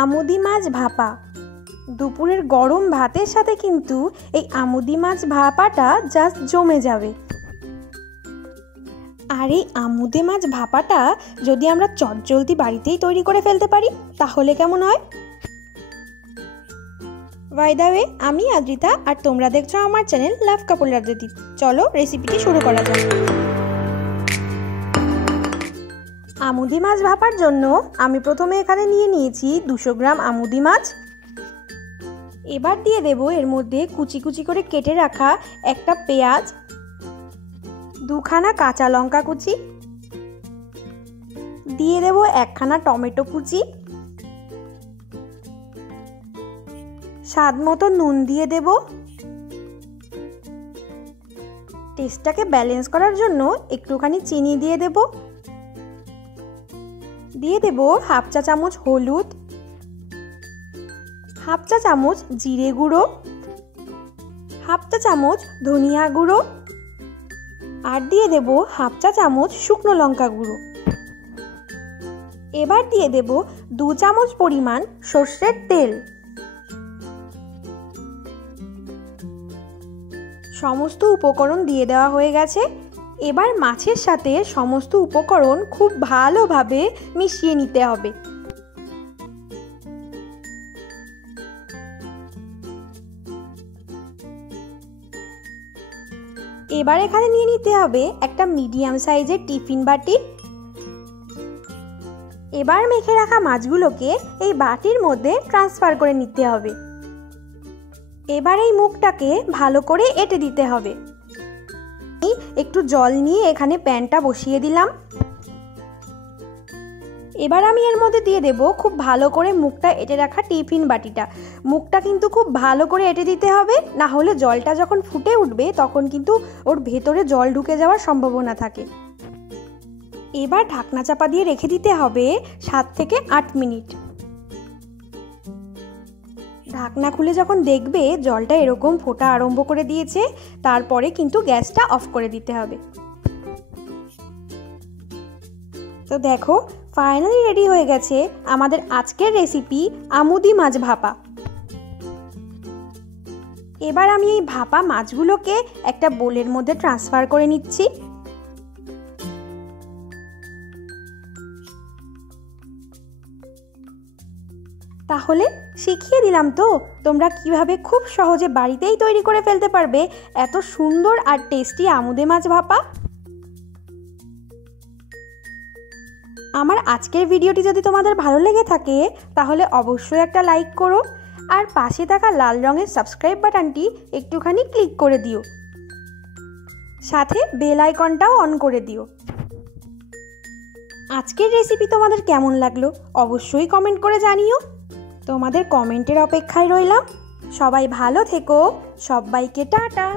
আমুদি মাছ ভাপা। দুপুরের গরম ভাতের সাথে কিন্তু এই আমুদি মাছ ভাপাটা জাস্ট জমে যাবে। আর এই আমুদি মাছ ভাপাটা যদি আমরা চটজলদি বাড়িতেই তৈরি করে ফেলতে পারি তাহলে কেমন হয়? বাই দ্য ওয়ে, আমি আদ্রিতা আর তোমরা দেখছো আমার চ্যানেল লাভ কাপড় রাজনীতি। চলো রেসিপিটি শুরু করা যাক। আমুদি মাছ ভাপার জন্য আমি প্রথমে এখানে নিয়ে নিয়েছি 200 গ্রাম আমুদি মাছ। এবার দিয়ে দেব এর মধ্যে কুচি কুচি করে কেটে রাখা একটা পেঁয়াজ, 2খানা কাঁচা লঙ্কা কুচি, দিয়ে দেব 1খানা টমেটো কুচি, স্বাদ মতো নুন দিয়ে দেব। টেস্টটাকে ব্যালেন্স করার জন্য একটুখানি চিনি দিয়ে দেব। দিয়ে দেব হাফ চা চামচ হলুদ, হাফ চা চামচ জিরে গুঁড়ো, হাফ চা চামচ ধনিয়া গুঁড়ো, আর দিয়ে দেব হাফ চা চামচ শুকনো লঙ্কা গুঁড়ো। এবার দিয়ে দেব 2 চামচ পরিমাণ সর্ষের তেল। সমস্ত উপকরণ দিয়ে দেওয়া হয়ে গেছে। এবার মাছের সাথে সমস্ত উপকরণ খুব ভালোভাবে মিশিয়ে নিতে হবে। এবার এখানে নিয়ে নিতে হবে একটা মিডিয়াম সাইজের টিফিন বাটি। এবার মেখে রাখা মাছগুলোকে এই বাটির মধ্যে ট্রান্সফার করে নিতে হবে। এবার এই মুখটাকে ভালো করে এঁটে দিতে হবে। একটু জল নিয়ে এখানে প্যানটা বসিয়ে দিলাম। এবার আমি এর মধ্যে দিয়ে দেব খুব ভালো করে মুখটা এঁটে রাখা টিফিন বাটিটা। মুখটা কিন্তু খুব ভালো করে এঁটে দিতে হবে, না হলে জলটা যখন ফুটে উঠবে তখন কিন্তু ওর ভেতরে জল ঢুকে যাওয়ার সম্ভাবনা থাকে। এবার ঢাকনা চাপা দিয়ে রেখে দিতে হবে 7 থেকে 8 মিনিট। ঢাকনা খুলে যখন দেখবে জলটা এরকম ফোটা আরম্ভ করে দিয়েছে, তারপরে কিন্তু গ্যাসটা অফ করে দিতে হবে। তো দেখো ফাইনালি রেডি হয়ে গেছে আমাদের আজকের রেসিপি আমুদি মাছ ভাপা। এবার আমি এই ভাপা মাছগুলোকে একটা বোলের মধ্যে ট্রান্সফার করে নিচ্ছি। তাহলে শিখিয়ে দিলাম তো তোমরা কিভাবে খুব সহজে বাড়িতেই তৈরি করে ফেলতে পারবে এত সুন্দর আর টেস্টি আমুদি মাছ ভাপা। আমার আজকের ভিডিওটি যদি তোমাদের ভালো লেগে থাকে তাহলে অবশ্যই একটা লাইক করো, আর পাশে থাকা লাল রঙের সাবস্ক্রাইব বাটনটি একটুখানি ক্লিক করে দিও, সাথে বেল আইকনটাও অন করে দিও। আজকের রেসিপি তোমাদের কেমন লাগলো অবশ্যই কমেন্ট করে জানিও। তোমাদের কমেন্টের অপেক্ষায় রইলাম। সবাই ভালো থেকো, সবাইকে টাটা।